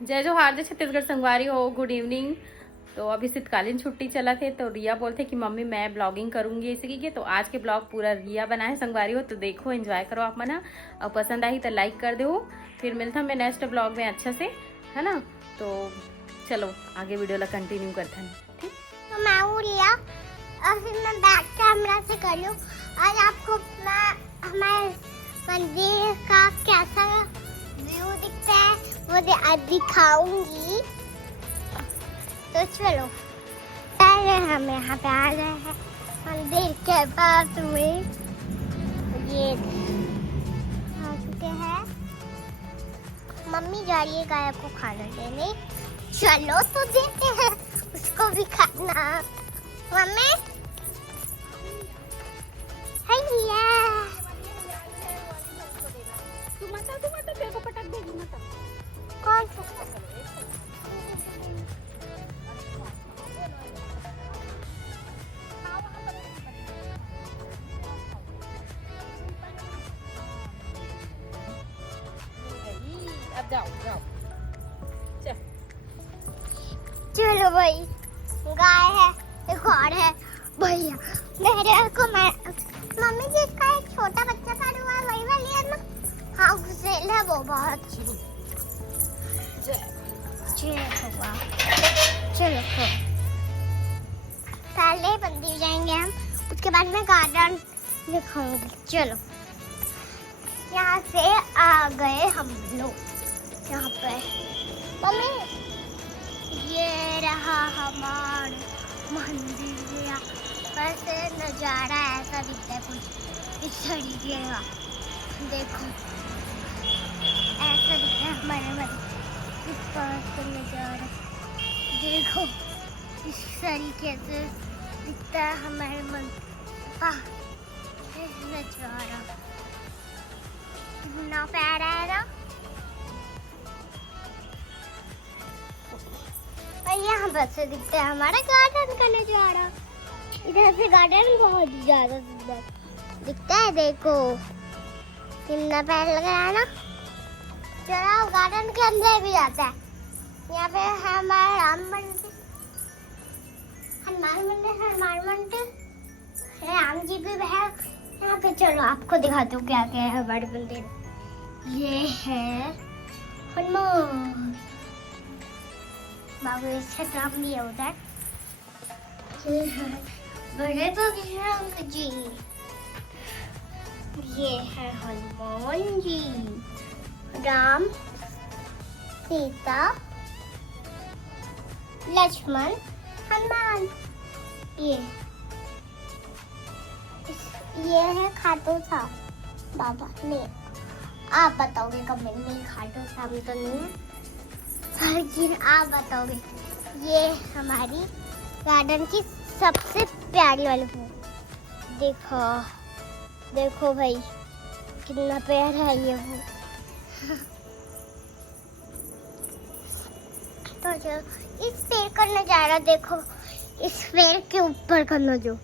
जय जोहार, जय छत्तीसगढ़ संगवारी हो। Good evening. तो अभी शीतकालीन छुट्टी चला थे तो रिया बोलते कि मम्मी मैं ब्लॉगिंग करूंगी इसी की। तो आज के ब्लॉग पूरा रिया बना है संगवारी हो, तो देखो एंजॉय करो आप मना। और पसंद आई तो लाइक कर दो। फिर मिलता मैं नेक्स्ट ब्लॉग में अच्छा से, है ना। तो चलो आगे वीडियो ला कंटिन्यू करते हैं, ठीक। तो मैं हूँ रिया और फिर मैं बैक कैमरा से कर लूँ और आपको मैं हमारे मंदिर का कैसा व्यू दिखता है वो दिखाऊंगी। तो चलो पहले हम यहाँ पे आ गए हैं मंदिर के पास में। ये आ चुके हैं, मम्मी जा रही है गाय को खाना देने। चलो तो देते हैं उसको भी खाना। मम्मी हैया तू मत तेरे को पटक देगी मत। कौन सा अब जाओ जाओ चल। चलो भाई, गाय है एक और है भैया मेरे को। मैं मम्मी जी इसका एक छोटा बच्चा पैदा हुआ है वही वाली है ना? हाँ गुसेल है वो बहुत। चलो तो पहले मंदिर जाएंगे हम, उसके बाद में गार्डन दिखाऊंगी। चलो यहाँ से आ गए हम लोग यहाँ पे। मम्मी ये रहा हमारा मंदिर, वैसे नजारा ऐसा दिखता है कुछ इस तरीके का। देखो ऐसा दिखता है हमारे मंदिर का नजारा। देखो इस तरीके से दिखता है हमारे मंदिर का नजारा। कितना प्यारा है ना। और यहाँ पर से दिखता है हमारा गार्डन का नजारा। इधर से गार्डन बहुत ज्यादा सुंदर दिखता है। देखो कितना प्यारा लग रहा है ना। चलो गार्डन के अंदर भी जाता है। यहाँ पे है हमारा राम मंदिर, हनुमान मंदिर, राम जी भी है यहाँ पे। चलो आपको दिखाती हूँ क्या क्या है हमारे मंदिर। ये है हनुमान बाबू, इससे नाम भी है उधर। ये है बड़े बजरंग जी, ये है हनुमान जी, राम, सीता, लक्ष्मण, हनुमान। ये है खाटू श्याम बाबा। नहीं आप बताओगे कमेंट में, खाटू श्याम तो नहीं है लेकिन आप बताओगे। ये हमारी गार्डन की सबसे प्यारी वाली फूल। देखो देखो भाई कितना प्यारा है ये फूल। तो जो इस पेड़ का नजारा देखो, इस पेड़ के ऊपर का नजारा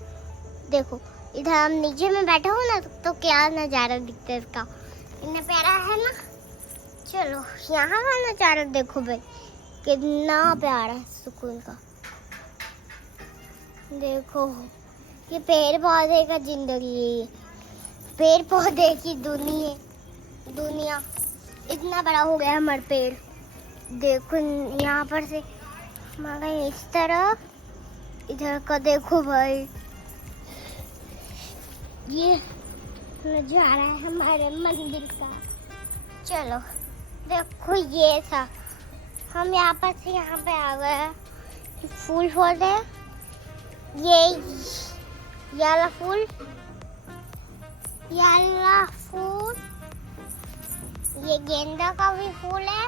देखो। इधर हम नीचे में बैठे हो ना तो क्या नजारा दिखता है इसका, इतना प्यारा है ना। चलो यहाँ का नजारा देखो भाई कितना प्यारा है सुकून का। देखो ये पेड़ पौधे का जिंदगी है, ये पेड़ पौधे की दुनिया इतना बड़ा हो गया हमारा पेड़। देखो यहाँ पर से हमारा इस तरफ, इधर का देखो भाई ये नजारा है हमारे मंदिर का। चलो देखो ये था, हम यहाँ पर से यहाँ पे आ गए। फूल फूल है, ये वाला फूल, ये गेंदा का भी फूल है।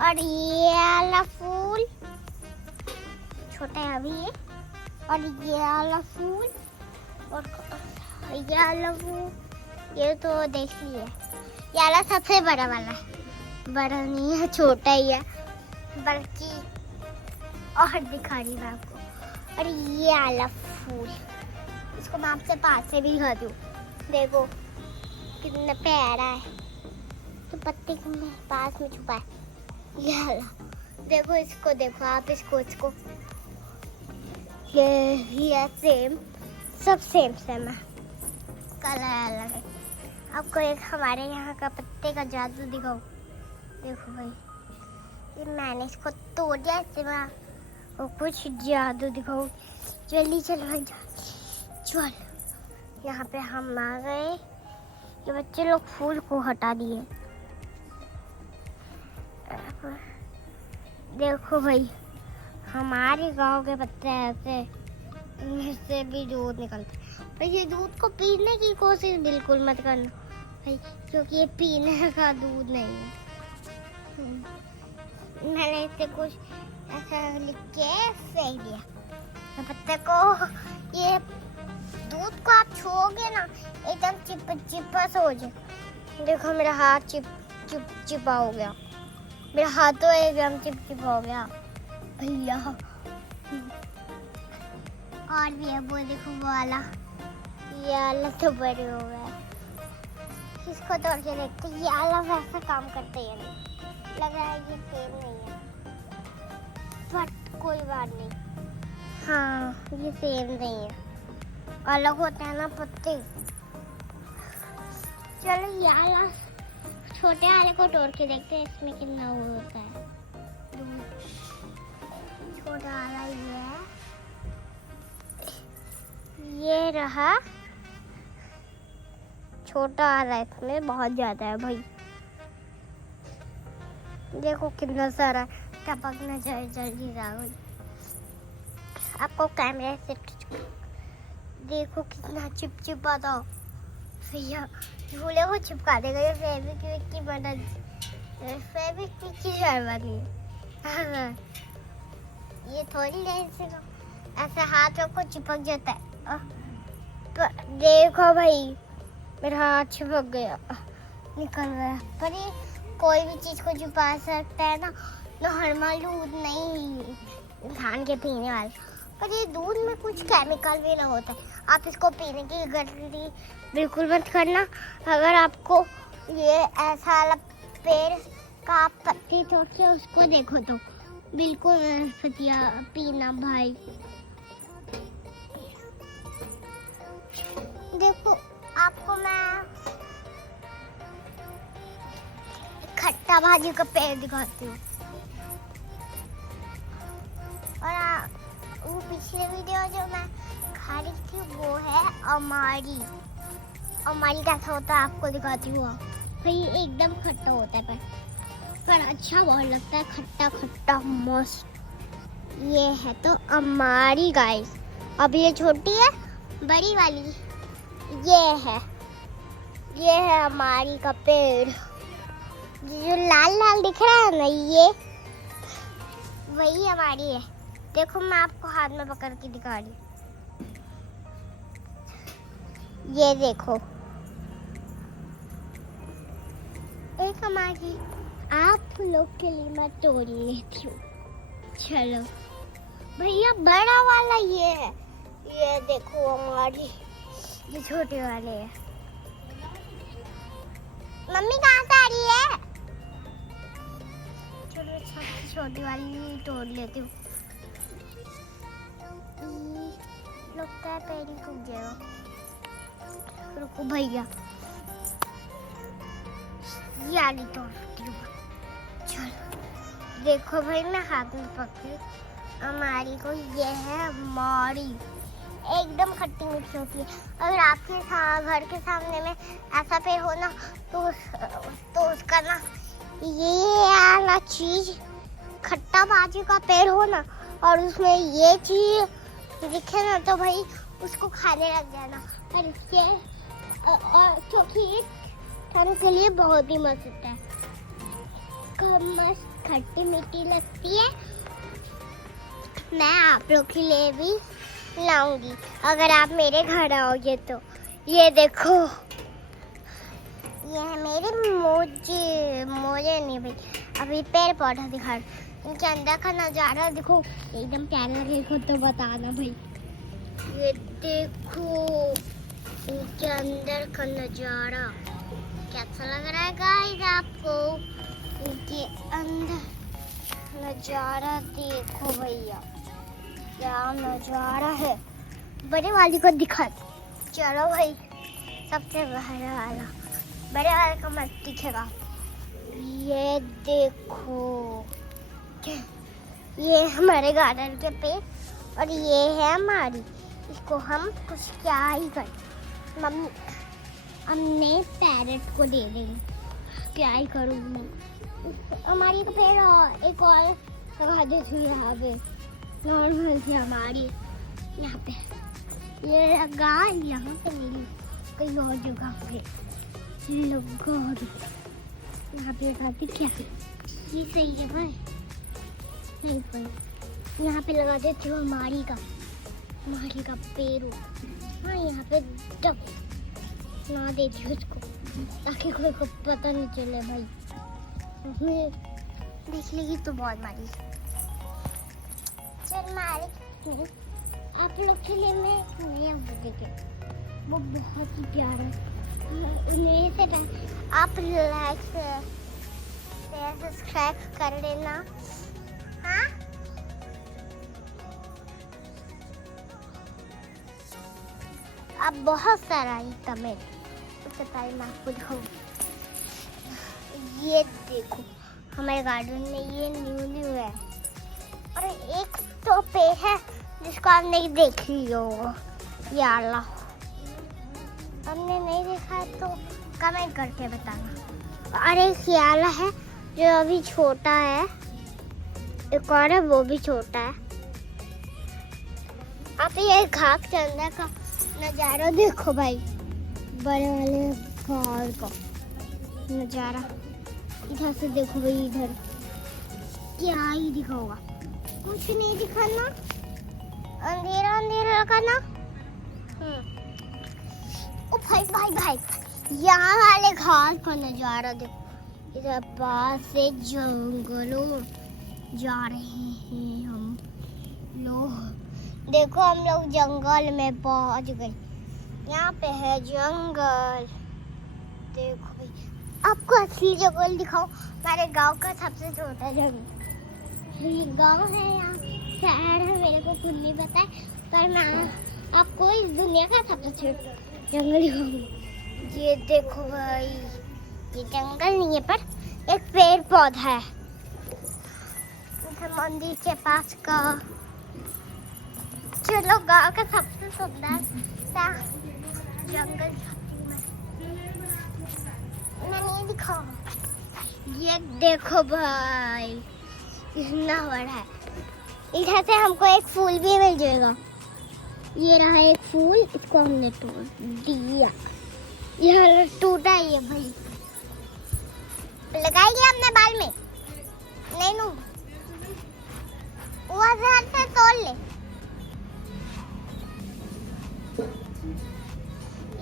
और ये वाला फूल छोटा है अभी ये। और ये वाला फूल और ये वाला फूल, ये तो देखिए ये वाला सबसे बड़ा वाला है। बड़ा नहीं है, छोटा ही है, बल्कि और दिखा रही मैं आपको। और ये वाला फूल, इसको मैं आपसे पास से भी दिखा दूँ। देखो कितना प्यारा है। तो पत्ते को मैं पास में छुपा है। ये वाला देखो, इसको देखो आप, इसको ये सेम, सब सेम है, कलर अलग है। आपको एक हमारे यहाँ का पत्ते का जादू दिखाओ। देखो भाई, ये मैंने इसको तोड़ दिया, इसमें और कुछ जादू दिखाओ। जल्दी चल भाई, चल। यहाँ पे हम आ गए। ये बच्चे लोग फूल को हटा दिए। देखो भाई, हमारे गांव के पत्ते ऐसे, इनमें से भी दूध निकलता है। पर ये दूध को पीने की कोशिश बिल्कुल मत करना भाई, क्योंकि ये पीने का दूध नहीं है। मैंने इसे कुछ ऐसा लिख के फेंक दिया। तो पत्ते को, ये दूध को आप छोड़ोगे ना, एकदम चिपस हो जाए। देखो मेरा हाथ चिपा हो गया, मेरा हाथ तो एकदम चिपचिपा हो गया भैया। और भी है वो, देखो वो वाला, ये वाला तो बड़े हो गए। इसको तोड़ के देखते, ये वाला वैसा काम करते हैं नहीं, लग रहा है ये सेम नहीं है, बट कोई बात नहीं। हाँ, ये सेम नहीं है, अलग होता है ना पत्ते। चलो ये वाला छोटे वाले को तोड़ के देखते हैं, इसमें कितना वो होता है। छोटा वाला ये रहा, छोटा वाला इसमें बहुत ज्यादा है भाई। देखो कितना सारा टपकना जल्दी रहा भाई। आपको कैमरे से देखो कितना चिपचिपा था भैया, झूले को चिपका देगा ये फेविक्विक की मदद, फेविक्विक की जरूरत नहीं। ये थोड़ी देर से ऐसे हाथों को चिपक जाता है। तो देखो भाई, मेरा हाथ चिपक गया, निकल गया। पर ये कोई भी चीज को छुपा सकता है ना, नॉर्मल दूध नहीं, इंसान के पीने वाला। पर ये दूध में कुछ केमिकल भी ना होता है। आप इसको पीने की गलती बिल्कुल मत करना। अगर आपको ये ऐसा वाला पेड़ का पत्ती तोड़ के उसको देखो तो बिल्कुल पतिया पीना भाई। देखो आपको मैं खट्टा भाजी का पेड़ दिखाती हूँ। और वो पिछले वीडियो जो मैं खा रही थी वो है अमारी। अमारी कैसा होता है आपको दिखाती हूँ। भाई एकदम खट्टा होता है पर अच्छा बहुत लगता है, खट्टा खट्टा मस्त। ये है तो अमारी गाइस। अब ये छोटी है, बड़ी वाली ये है अमारी का पेड़। जो लाल लाल दिख रहा है ना, ये वही अमारी है। देखो मैं आपको हाथ में पकड़ के दिखा रही, ये देखो एक अमारी। आप लोग के लिए मैं तोड़ लेती हूँ। चलो भैया, बड़ा वाला ये है, ये देखो हमारी, ये छोटे वाले हैं। मम्मी कहाँ से आ रही है? चलो छोटी वाली तोड़ लेती हूँ। लगता है पैर ही टूट जाएगा। रुको भैया, ये आली तोड़ती हूँ। चलो देखो भाई, मैं हाथ में पकड़ी हमारी को। ये है हमारी, एकदम खट्टी मीठी होती है। अगर आपके घर के सामने में ऐसा पेड़ हो ना तो उसका ना ये वाला चीज, खट्टा भाजी का पेड़ हो ना, और उसमें ये चीज दिखे ना तो भाई उसको खाने लग जाना। और इसके क्योंकि खाने के लिए बहुत ही मस्त है, मस्त खट्टी मीठी लगती है। मैं आप लोग के लिए भी लाऊंगी अगर आप मेरे घर आओगे तो। ये देखो, ये है मेरे मोजे नहीं भाई, अभी पेड़ पौधा दिखा रही। इनके अंदर का नजारा देखो, एकदम प्यारा लगेगा तो बताना भाई। ये देखो इनके अंदर का नजारा, कैसा लग रहा है गाइस आपको? इनके अंदर नजारा देखो भैया, क्या नजारा है। बड़े वाली को दिखा। चलो भाई, सबसे बड़े वाले को मत दिखेगा। ये देखो, ये हमारे गार्डन के पेड़ और ये है हमारी। इसको हम कुछ क्या ही कर, मम्मी हमने पैरट को दे देंगे, क्या ही करूँ मैं। हमारी तो पेड़ और एक और लगा देती हूँ यहाँ पे, नॉर्मल थी हमारी यहाँ पे। ये लगा यहाँ पे नहीं, कहीं और जगह पे लगा यहाँ पे लगाती। क्या ये सही है भाई? नहीं भाई, यहाँ पे लगा देती हूँ हमारी का पेड़। हाँ यहाँ पे डब ना देती हूँ उसको, ताकि कोई को पता नहीं चले भाई। देख लेगी तो बहुत मारी। चल मारे आप लोग के लिए मैं नया देखे, वो बहुत ही प्यारा है। आप लाइक शेयर सब्सक्राइब कर लेना। हाँ अब बहुत सारा ही कमेंट, उससे पहले मैं आपको दिखाऊँ। ये देखो हमारे गार्डन में ये न्यू है, और एक तो पेड़ है जिसको आपने देख लिया होगा, ये आला। हमने नहीं देखा है तो कमेंट करके बताना। और एक ये आला है जो अभी छोटा है, एक और है वो भी छोटा है। आप ये घास चंदा का नज़ारा देखो भाई, बड़े वाले घास का नज़ारा। इधर से देखो भाई, इधर क्या ही दिखा होगा, कुछ नहीं दिखा ना, अंधेरा अंधेरा लगा ना। ओ भाई भाई भाई, यहाँ वाले घास का नज़ारा देखो। इधर पास से जंगलों जा रहे हैं हम लोग। देखो हम लोग जंगल में पहुंच गए, यहाँ पे है जंगल। देखो भाई, आपको असली जंगल दिखाओ, हमारे गांव का सबसे छोटा जंगल। ये गांव है, यहाँ शहर है, मेरे को खुद नहीं पता है, पर मैं आपको इस दुनिया का सबसे छोटा जंगल दिखाऊंगी। ये देखो भाई, ये जंगल नहीं है पर एक पेड़ पौधा है। मंदिर के पास का, चलो गांव का सबसे सुंदर सा जंगल मैं नहीं दिखाऊंगा। ये देखो भाई, इतना बड़ा है। इधर से हमको एक फूल भी मिल जाएगा। ये रहा एक फूल, इसको हमने तोड़ दिया, यह टूटा ही है भाई। लगाएंगे हमने बाल में, नहीं नू वो से तोड़ ले।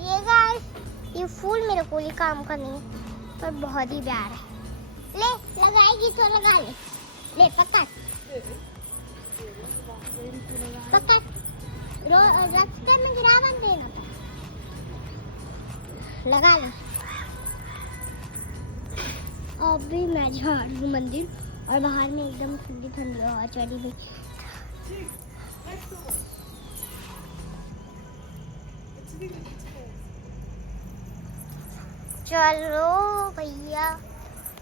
ये गाइस, ये फूल मेरे को ही काम का नहीं पर बहुत ही प्यारा है। ले लगाएगी तो लगा ले, ले पकड़ पकड़, रास्ते में गिरा मत देना, लगा ले। अभी मैं जा रही हूँ मंदिर, और बाहर में एकदम ठंडी ठंडी हवा चली गई। चलो भैया,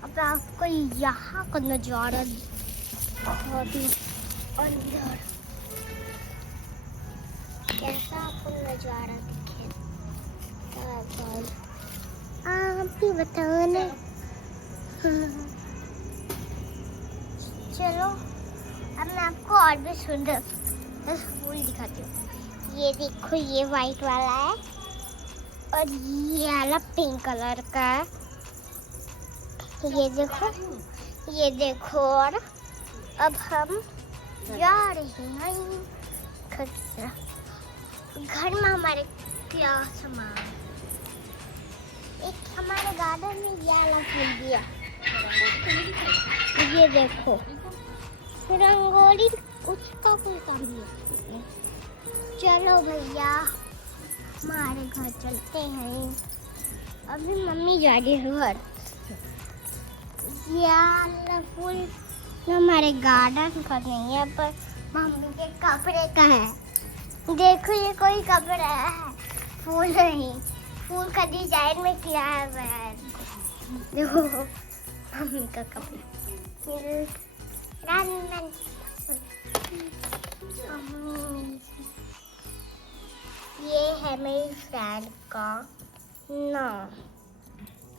अब आपको यहाँ का नजारा अंदर कैसा आपको नजारा दिखे आप भी बताओ ना। चलो अब मैं आपको और भी सुंदर फूल दिखाती हूँ। ये देखो, ये वाइट वाला है और ये वाला पिंक कलर का है। ये देखो और अब हम जा रहे हैं घर में। हमारे क्या सामान, एक हमारे गार्डन में ये वाला फूल दिया, ये देखो रंगोली, उसका कोई काम नहीं। चलो भैया हमारे घर चलते हैं, अभी मम्मी जा रही है घर। ये फूल हमारे गार्डन का नहीं है, पर मम्मी के कपड़े का है। देखो ये कोई कपड़ा है, फूल नहीं, फूल का डिजाइन में किया है। देखो मम्मी का कपड़ा। ये है मेरी फ्रेंड का नाम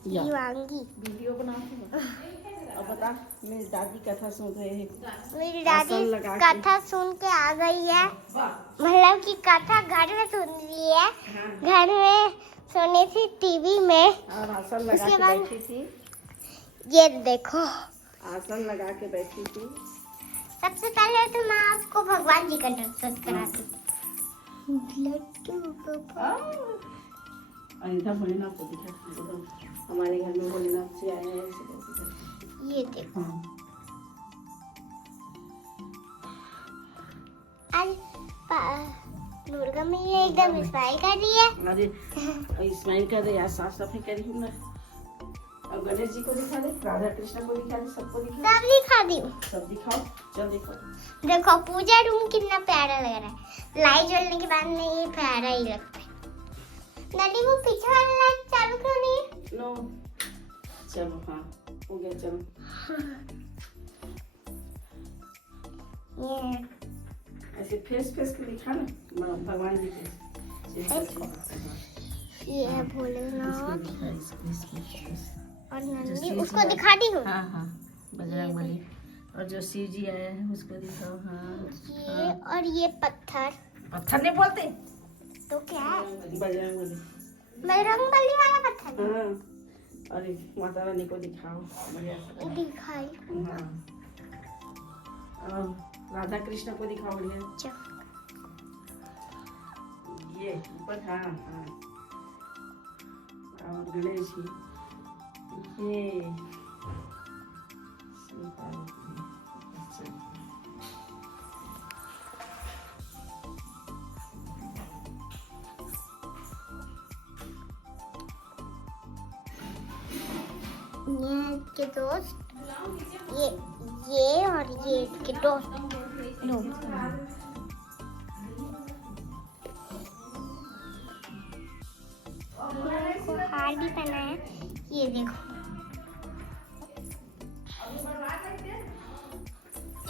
शिवांगी। वीडियो बनाती अब बता, मेरी दादी कथा सुन रहे हैं। मेरी दादी आसन लगा के। कथा सुन के आ गई है, मतलब कि कथा घर में सुन रही है। घर में सुनी थी टीवी में। और आसन लगा उसके के बाद- बैठी थी। ये देखो, आसन लगा के बैठी थी। सबसे पहले तो मैं आपको भगवान जी का दर्शन कराती हूँ। लड्डू गोपाल। और इधर भोलेनाथ को दिखा, हमारे घर में भोलेनाथ जी आए हैं ऐसे करके। ये देखो, हाँ। आज दुर्गा मैया एकदम स्माइल कर रही है। अरे स्माइल कर दे यार, साफ सफाई करी हूँ ना। और गणेश जी को दिखा दे, राधा कृष्ण को दिखा दे, सबको दिखा सब दिखा दी। दे। सब दिखाओ, चल देखो। देखो पूजा रूम कितना प्यारा लग रहा है। लाइट जलने के बाद में ये प्यारा ही लगता है। दादी वो पीछे वाला लाइट चालू क्यों नहीं है? नो, चलो हाँ हो गया, चलो। ये ऐसे फेस फेस के दिखा ना भगवान जी के। ये है भोलेनाथ इसको और जो नंदी, शिव उसको जी दिखाती हूँ। हाँ हाँ, बजरंग बली। और जो शिव जी आया है उसको दिखाओ। हाँ ये और ये पत्थर पत्थर नहीं बोलते, तो क्या है? बजरंग बली। बजरंगबली वाला पत्थर हाँ, अरे माता रानी को दिखाओ बढ़िया से। दिखाई। हाँ, और राधा कृष्ण को दिखाओ बढ़िया। चल। ये ऊपर, हाँ हाँ। और गणेश जी, ये सीता जी। अच्छा। ये के दोस्त, ये और ये के दोस्त लोग। को हार भी पहना है, ये देखो।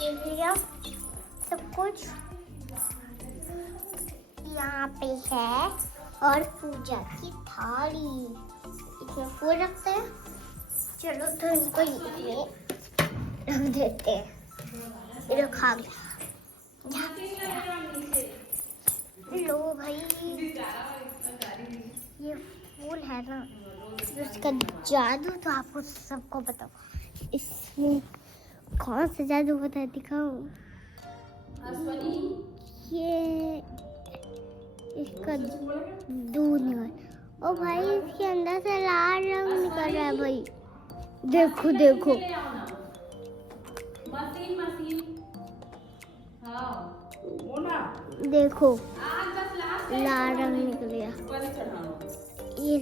ये लिया सब कुछ यहाँ पे है। और पूजा की थाली, इसमें फूल रखते हैं। चलो तो इनको ये रख देते हैं। ये रखा गया। लो भाई, ये फूल है ना, उसका जादू तो आपको सबको बताओ। इसमें कौन सा जादू होता है दिखाऊं? ये इसका दूध निकल, ओ भाई इसके अंदर से लाल रंग निकल रहा है भाई। देखो देखो, देखो लाल रंग निकल गया। ये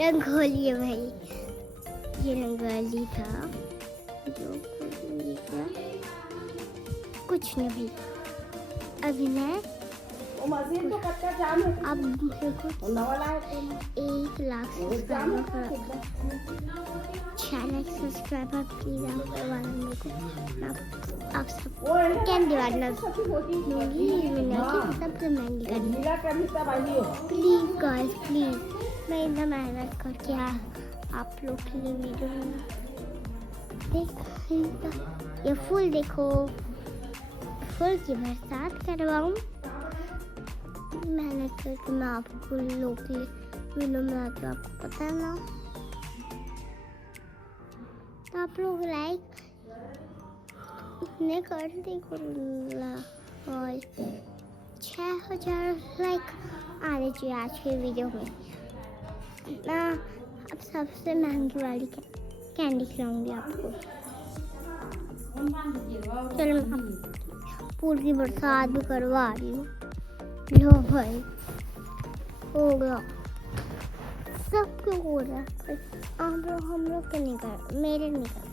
रंगोली है भाई, ये रंगोली था जो कुछ नहीं भी। अभी मैं अब देखो 1 lakh subscriber channel subscriber please आप करवाना मेरे को। आप सब कैंडी वाला दूंगी, सबसे महंगी करनी। प्लीज गाइस प्लीज, मैं इतना मेहनत करके आप लोग के लिए वीडियो देख। ये फूल देखो, फूल की बरसात करवाऊँ। मेहनत करके मैं आपको लोग के वीडियो में आती हूँ, आपको पता है ना। तो आप लोग लाइक इतने कर देखो और 6000 लाइक आने चाहिए आज के वीडियो में ना। अब सबसे महंगी वाली कैंडी खिलाऊंगी आपको। चलो मैं फूल की बरसात भी करवा रही हूँ। लो भाई हो गया। क्यों हो रहा है? हम लोग के नहीं कर, मेरे नहीं कर,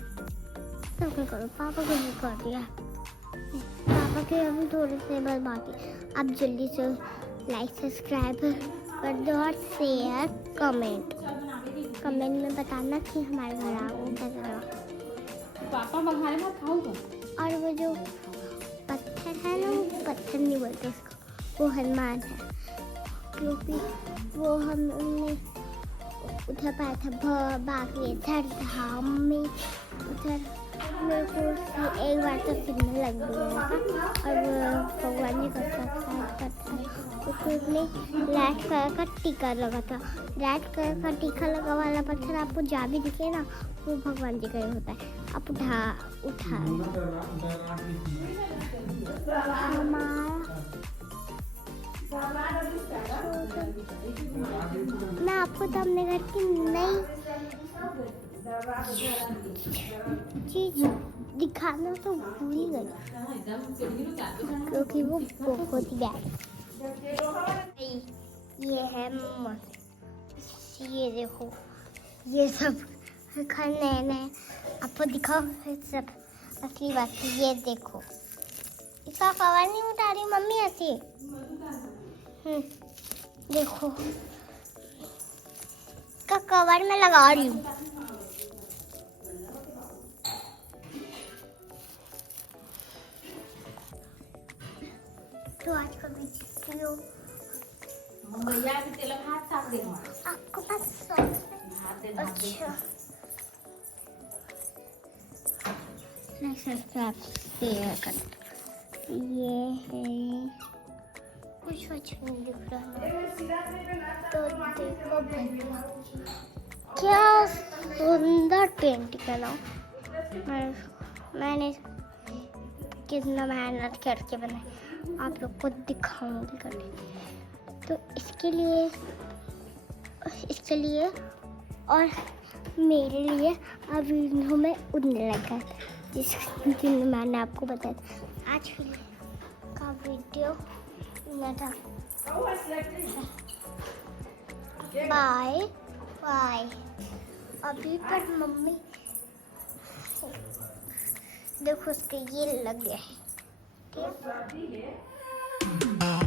सबके करो, पापा को नहीं कर दिया। पापा के अभी थोड़े से बस बाकी। आप जल्दी से लाइक सब्सक्राइब कर दो और शेयर कमेंट में बताना कि हमारे घर आओ कैसा रहा। पापा बघारे मत खाऊंगा। और वो जो पत्थर है ना, वो पत्थर नहीं बोलते उसको, वो हनुमान है, क्योंकि वो हमने उधर पाया था बाकी इधर धाम में। उधर मेरे को एक बार तो फिरने लग गया था और भगवान जी का उसमें रेड कलर का टीका लगा था। रेड कलर का टीका लगा वाला पत्थर आपको जा भी दिखे ना, वो भगवान जी का ही होता है। आप उठा मैं आपको तो अपने घर की नई चीज दिखाना तो भूल ही गई, क्योंकि वो बहुत ही बैड। ये है ये देखो, ये सब नए नए आपको दिखाओ सब असली बात। ये देखो, इसका कवर नहीं उठा रही मम्मी ऐसे। देखो, इसका कवर मैं लगा रही हूँ। तो आज का वीडियो भैया भी तेल हाथ साफ दे आपको पास अच्छा सब्सक्राइब शेयर कर। ये है कुछ नहीं दिख रहा है तो देखो भैया क्या सुंदर पेंटिंग बनाओ। मैंने कितना मेहनत करके बनाई, आप लोग को दिखाऊंगी करके। तो इसके लिए और मेरे लिए अब वीडियो में उड़ने लगा था, जिन मैंने आपको बताया। आज का वीडियो था। Bye bye. अभी पर मम्मी देखो उसके ये लग गया है। ठीक है।